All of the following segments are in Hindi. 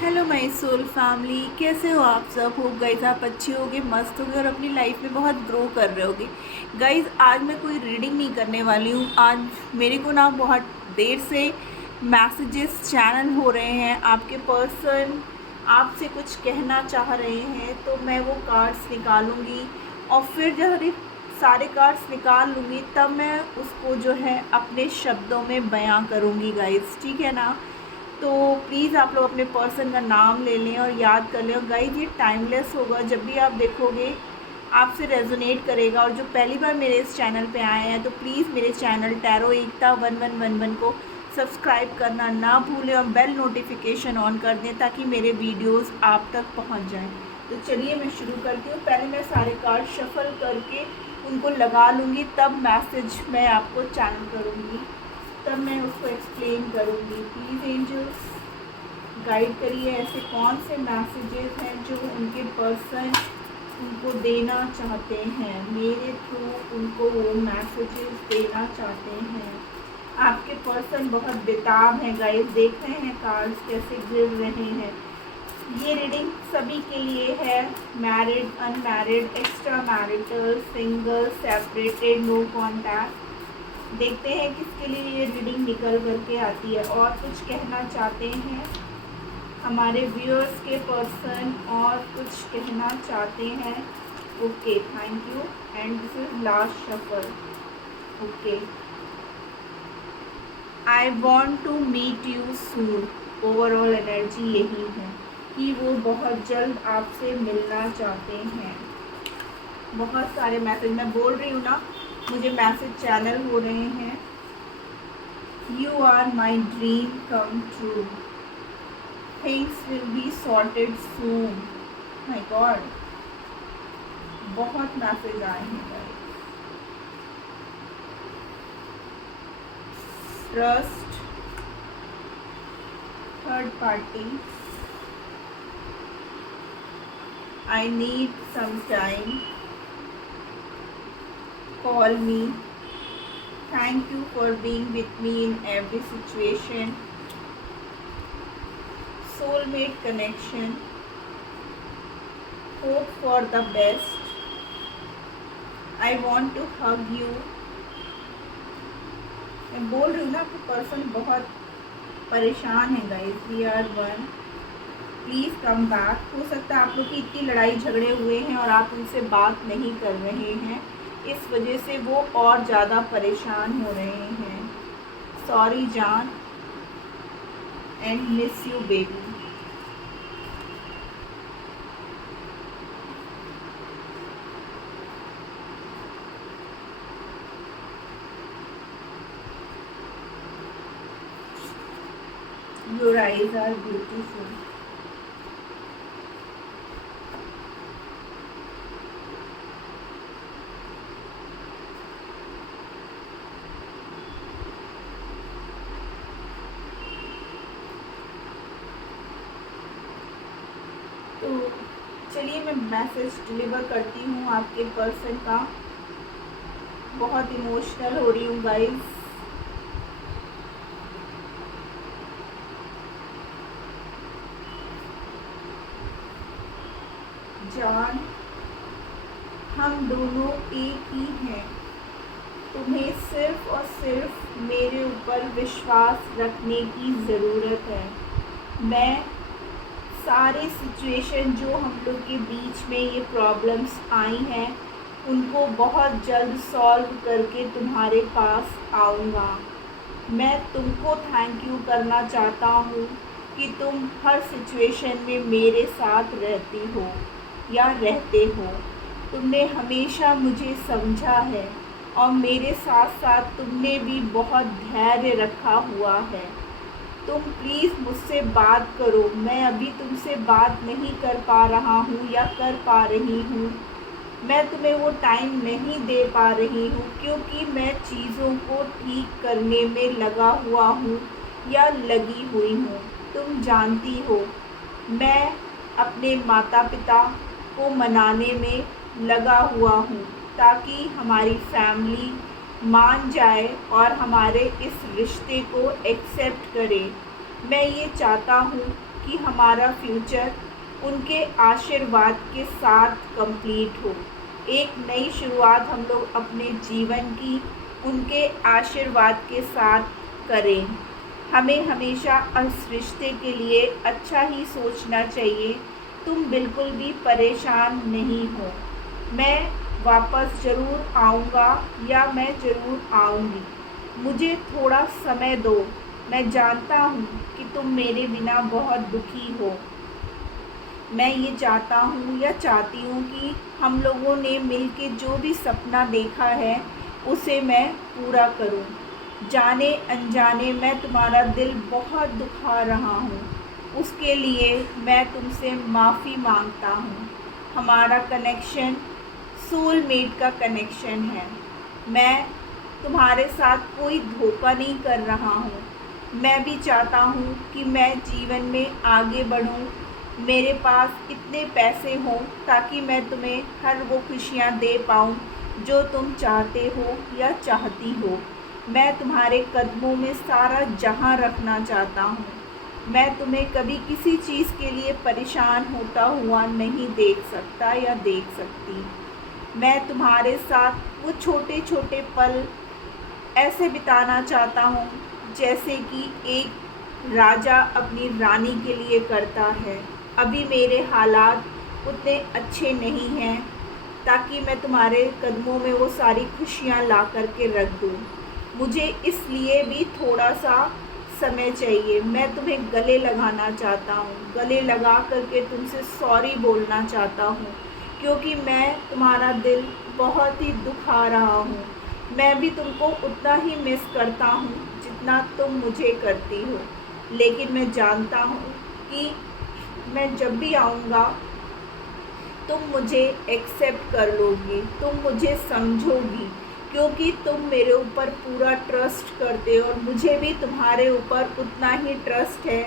हेलो माय सोल फैमिली, कैसे हो आप सब? हो गाइज आप अच्छे होगे, मस्त होगे और अपनी लाइफ में बहुत ग्रो कर रहे होगे। गाइज आज मैं कोई रीडिंग नहीं करने वाली हूँ। आज मेरे को ना बहुत देर से मैसेजेस चैनल हो रहे हैं, आपके पर्सन आपसे कुछ कहना चाह रहे हैं, तो मैं वो कार्ड्स निकालूंगी और फिर जब सारे कार्ड्स निकाल लूँगी तब मैं उसको जो है अपने शब्दों में बयां करूँगी गाइज, ठीक है ना। तो प्लीज़ आप लोग अपने पर्सन का नाम ले लें और याद कर लें। और गाइज ये टाइमलेस होगा, जब भी आप देखोगे आपसे रेजोनेट करेगा। और जो पहली बार मेरे इस चैनल पे आए हैं तो प्लीज़ मेरे चैनल टैरो एकता 1111 को सब्सक्राइब करना ना भूलें और बेल नोटिफिकेशन ऑन कर दें ताकि मेरे वीडियोस आप तक पहुंच जाएं। तो चलिए मैं शुरू करती हूँ। पहले मैं सारे कार्ड शफल करके उनको लगा लूँगी, तब मैसेज मैं आपको चैनल करूँगी, तब मैं उसको एक्सप्लेन करूँगी। प्लीज़ एंजल्स गाइड करिए, ऐसे कौन से मैसेजेस हैं जो उनके पर्सन उनको देना चाहते हैं, मेरे थ्रू उनको वो मैसेजेस देना चाहते हैं। आपके पर्सन बहुत बेताब हैं गाइस, देख रहे हैं कार्ड्स कैसे गिर रहे हैं। ये रीडिंग सभी के लिए है, married, unmarried, extra marital, single, separated, no contact. देखते हैं किसके लिए ये रीडिंग निकल करके आती है। और कुछ कहना चाहते हैं हमारे व्यूअर्स के पर्सन, और कुछ कहना चाहते हैं। Okay, thank you. And this is last shuffle. Okay, I want to meet you soon. Overall energy यही है कि वो बहुत जल्द आपसे मिलना चाहते हैं। बहुत सारे मैसेज मैं बोल रही हूँ ना, मुझे मैसेज चैनल हो रहे हैं। You are my dream come true, things will be sorted soon. My God, बहुत मैसेज आए हैं। Trust, third party, I need some time, call me, thank you for being with me in every situation, soulmate connection, hope for the best, I want to hug you। मैं बोल रही हूँ ना, आपका पर्सन बहुत परेशान है guys. We are one, please come back. हो सकता है आप लोग की इतनी लड़ाई झगड़े हुए हैं और आप उनसे बात नहीं कर रहे हैं, इस वजह से वो और ज़्यादा परेशान हो रहे हैं। सॉरी जान, and miss you baby. Your eyes are beautiful. तो चलिए मैं मैसेज डिलीवर करती हूँ आपके पर्सन का। बहुत इमोशनल हो रही हूँ गाइस। जान, हम दोनों एक ही हैं, तुम्हें सिर्फ और सिर्फ मेरे ऊपर विश्वास रखने की ज़रूरत है। मैं सारे सिचुएशन जो हम लोग के बीच में ये प्रॉब्लम्स आई हैं उनको बहुत जल्द सॉल्व करके तुम्हारे पास आऊँगा। मैं तुमको थैंक यू करना चाहता हूँ कि तुम हर सिचुएशन में मेरे साथ रहती हो या रहते हो। तुमने हमेशा मुझे समझा है और मेरे साथ साथ तुमने भी बहुत धैर्य रखा हुआ है। तुम प्लीज़ मुझसे बात करो, मैं अभी तुमसे बात नहीं कर पा रहा हूँ या कर पा रही हूँ। मैं तुम्हें वो टाइम नहीं दे पा रही हूँ क्योंकि मैं चीज़ों को ठीक करने में लगा हुआ हूँ या लगी हुई हूँ। तुम जानती हो मैं अपने माता पिता को मनाने में लगा हुआ हूँ ताकि हमारी फैमिली मान जाए और हमारे इस रिश्ते को एक्सेप्ट करे। मैं ये चाहता हूँ कि हमारा फ्यूचर उनके आशीर्वाद के साथ कंप्लीट हो। एक नई शुरुआत हम लोग अपने जीवन की उनके आशीर्वाद के साथ करें। हमें हमेशा इस रिश्ते के लिए अच्छा ही सोचना चाहिए। तुम बिल्कुल भी परेशान नहीं हो। मैं वापस ज़रूर आऊँगा या मैं ज़रूर आऊँगी। मुझे थोड़ा समय दो। मैं जानता हूँ कि तुम मेरे बिना बहुत दुखी हो। मैं ये चाहता हूँ या चाहती हूँ कि हम लोगों ने मिलके जो भी सपना देखा है उसे मैं पूरा करूँ। जाने अनजाने मैं तुम्हारा दिल बहुत दुखा रहा हूँ, उसके लिए मैं तुमसे माफ़ी मांगता हूँ। हमारा कनेक्शन सोलमेट का कनेक्शन है। मैं तुम्हारे साथ कोई धोखा नहीं कर रहा हूँ। मैं भी चाहता हूँ कि मैं जीवन में आगे बढ़ूँ, मेरे पास इतने पैसे हों ताकि मैं तुम्हें हर वो खुशियाँ दे पाऊँ जो तुम चाहते हो या चाहती हो। मैं तुम्हारे कदमों में सारा जहां रखना चाहता हूँ। मैं तुम्हें कभी किसी चीज़ के लिए परेशान होता हुआ नहीं देख सकता या देख सकती। मैं तुम्हारे साथ वो छोटे छोटे पल ऐसे बिताना चाहता हूँ जैसे कि एक राजा अपनी रानी के लिए करता है। अभी मेरे हालात उतने अच्छे नहीं हैं ताकि मैं तुम्हारे कदमों में वो सारी खुशियाँ ला कर के रख दूँ। मुझे इसलिए भी थोड़ा सा समय चाहिए। मैं तुम्हें गले लगाना चाहता हूँ, गले लगा करके तुमसे सॉरी बोलना चाहता हूँ, क्योंकि मैं तुम्हारा दिल बहुत ही दुखा रहा हूँ। मैं भी तुमको उतना ही मिस करता हूँ जितना तुम मुझे करती हो, लेकिन मैं जानता हूँ कि मैं जब भी आऊँगा तुम मुझे एक्सेप्ट कर लोगी, तुम मुझे समझोगी, क्योंकि तुम मेरे ऊपर पूरा ट्रस्ट करते हो और मुझे भी तुम्हारे ऊपर उतना ही ट्रस्ट है,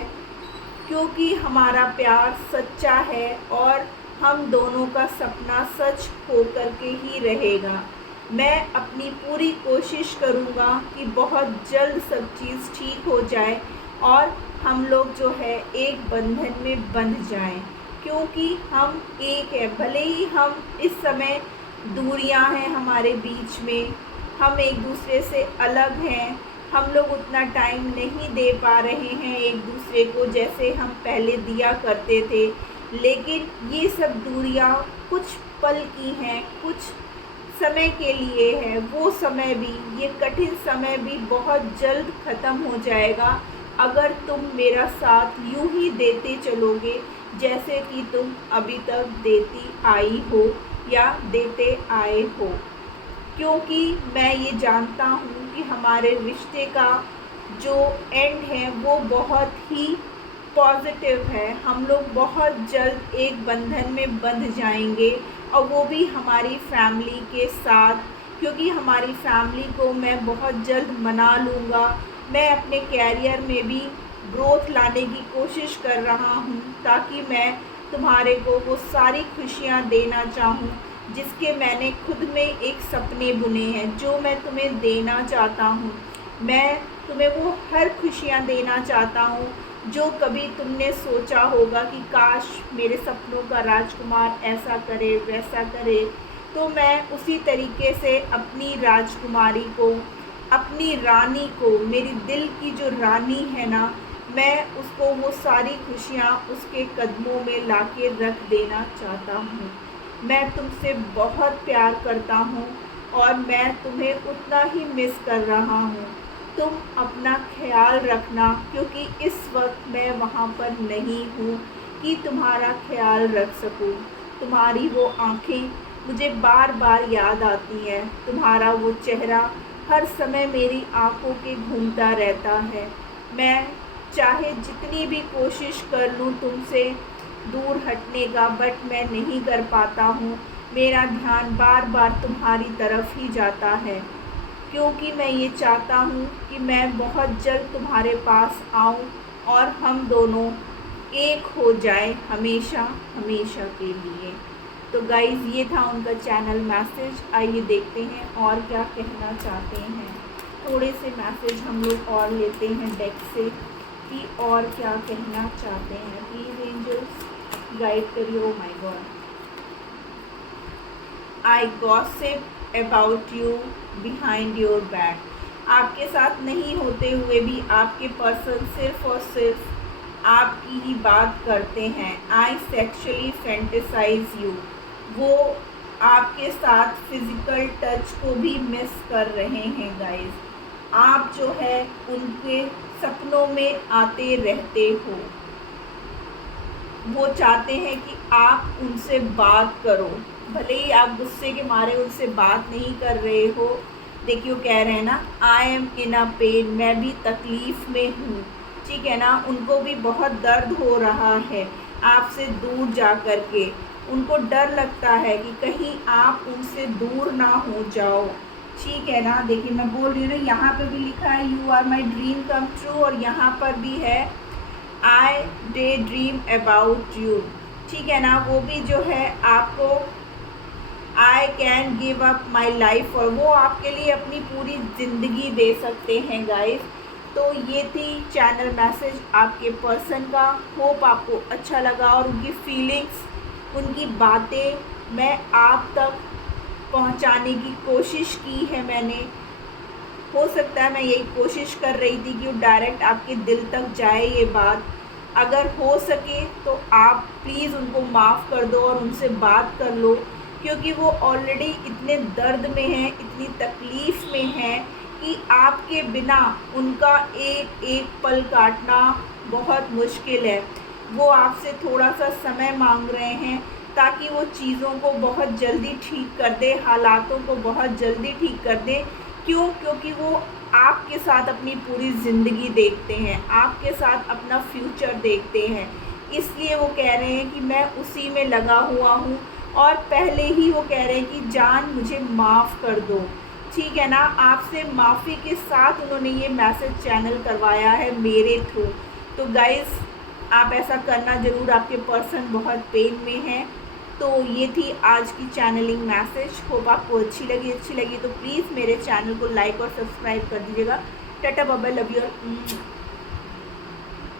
क्योंकि हमारा प्यार सच्चा है और हम दोनों का सपना सच होकर के ही रहेगा। मैं अपनी पूरी कोशिश करूँगा कि बहुत जल्द सब चीज़ ठीक हो जाए और हम लोग जो है एक बंधन में बंध जाएं, क्योंकि हम एक है। भले ही हम इस समय दूरियां हैं हमारे बीच में, हम एक दूसरे से अलग हैं, हम लोग उतना टाइम नहीं दे पा रहे हैं एक दूसरे को जैसे हम पहले दिया करते थे, लेकिन ये सब दूरियां कुछ पल की हैं, कुछ समय के लिए है। वो समय भी, ये कठिन समय भी बहुत जल्द ख़त्म हो जाएगा अगर तुम मेरा साथ यूं ही देते चलोगे जैसे कि तुम अभी तक देती आई हो या देते आए हो। क्योंकि मैं ये जानता हूँ कि हमारे रिश्ते का जो एंड है वो बहुत ही पॉजिटिव है। हम लोग बहुत जल्द एक बंधन में बंध जाएंगे और वो भी हमारी फैमिली के साथ, क्योंकि हमारी फैमिली को मैं बहुत जल्द मना लूँगा। मैं अपने कैरियर में भी ग्रोथ लाने की कोशिश कर रहा हूँ ताकि मैं तुम्हारे को वो सारी खुशियाँ देना चाहूँ जिसके मैंने खुद में एक सपने बुने हैं, जो मैं तुम्हें देना चाहता हूँ। मैं तुम्हें वो हर खुशियाँ देना चाहता हूँ जो कभी तुमने सोचा होगा कि काश मेरे सपनों का राजकुमार ऐसा करे वैसा करे। तो मैं उसी तरीके से अपनी राजकुमारी को, अपनी रानी को, मेरी दिल की जो रानी है ना, मैं उसको वो सारी खुशियाँ उसके कदमों में लाके रख देना चाहता हूँ। मैं तुमसे बहुत प्यार करता हूँ और मैं तुम्हें उतना ही मिस कर रहा हूँ। तुम अपना ख्याल रखना, क्योंकि इस वक्त मैं वहाँ पर नहीं हूँ कि तुम्हारा ख्याल रख सकूँ। तुम्हारी वो आँखें मुझे बार बार याद आती हैं, तुम्हारा वो चेहरा हर समय मेरी आँखों के घूमता रहता है। मैं चाहे जितनी भी कोशिश कर लूँ तुमसे दूर हटने का, बट मैं नहीं कर पाता हूँ। मेरा ध्यान बार बार तुम्हारी तरफ ही जाता है, क्योंकि मैं ये चाहता हूँ कि मैं बहुत जल्द तुम्हारे पास आऊँ और हम दोनों एक हो जाए हमेशा हमेशा के लिए। तो गाइज़, ये था उनका चैनल मैसेज। आइए देखते हैं और क्या कहना चाहते हैं। थोड़े से मैसेज हम लोग और लेते हैं डेक से कि और क्या कहना चाहते हैं। प्लीज़ एंजल्स गाइड करिए। Oh my God, I gossip about you behind your back. आपके साथ नहीं होते हुए भी आपके पर्सन सिर्फ और सिर्फ आपकी ही बात करते हैं। आई सेक्शुअली फैंटेसाइज यू। वो आपके साथ फिजिकल टच को भी मिस कर रहे हैं गाइस। आप जो है उनके सपनों में आते रहते हो। वो चाहते हैं कि आप उनसे बात करो, भले ही आप गुस्से के मारे उनसे बात नहीं कर रहे हो। देखिए वो कह रहे हैं ना, I am in a pen, मैं भी तकलीफ़ में हूँ, ठीक है ना। उनको भी बहुत दर्द हो रहा है आपसे दूर जा कर के। उनको डर लगता है कि कहीं आप उनसे दूर ना हो जाओ, ठीक है ना। देखिए मैं बोल रही हूँ ना, यहाँ पे भी लिखा है you are my dream come true, और यहाँ पर भी है I daydream about you, ठीक है ना। वो भी जो है आपको I can give up my life, और वो आपके लिए अपनी पूरी ज़िंदगी दे सकते हैं गाइस। तो ये थी चैनल मैसेज आपके पर्सन का। होप आपको अच्छा लगा, और उनकी फीलिंग्स, उनकी बातें मैं आप तक पहुंचाने की कोशिश की है मैंने। हो सकता है मैं यही कोशिश कर रही थी कि वो डायरेक्ट आपके दिल तक जाए ये बात। अगर हो सके तो आप प्लीज़ उनको माफ़ कर दो और उनसे बात कर लो, क्योंकि वो ऑलरेडी इतने दर्द में हैं, इतनी तकलीफ़ में हैं कि आपके बिना उनका एक एक पल काटना बहुत मुश्किल है। वो आपसे थोड़ा सा समय मांग रहे हैं ताकि वो चीज़ों को बहुत जल्दी ठीक कर दे, हालातों को बहुत जल्दी ठीक कर दे। क्यों? क्योंकि वो आपके साथ अपनी पूरी ज़िंदगी देखते हैं, आपके साथ अपना फ्यूचर देखते हैं। इसलिए वो कह रहे हैं कि मैं उसी में लगा हुआ हूँ, और पहले ही वो कह रहे हैं कि जान मुझे माफ़ कर दो, ठीक है ना। आपसे माफ़ी के साथ उन्होंने ये मैसेज चैनल करवाया है मेरे थ्रू। तो गाइज़ आप ऐसा करना ज़रूर, आपके पर्सन बहुत पेन में है। तो ये थी आज की चैनलिंग मैसेज। होप आपको अच्छी लगी तो प्लीज़ मेरे चैनल को लाइक और सब्सक्राइब कर दीजिएगा। Tata bye bye, love you all.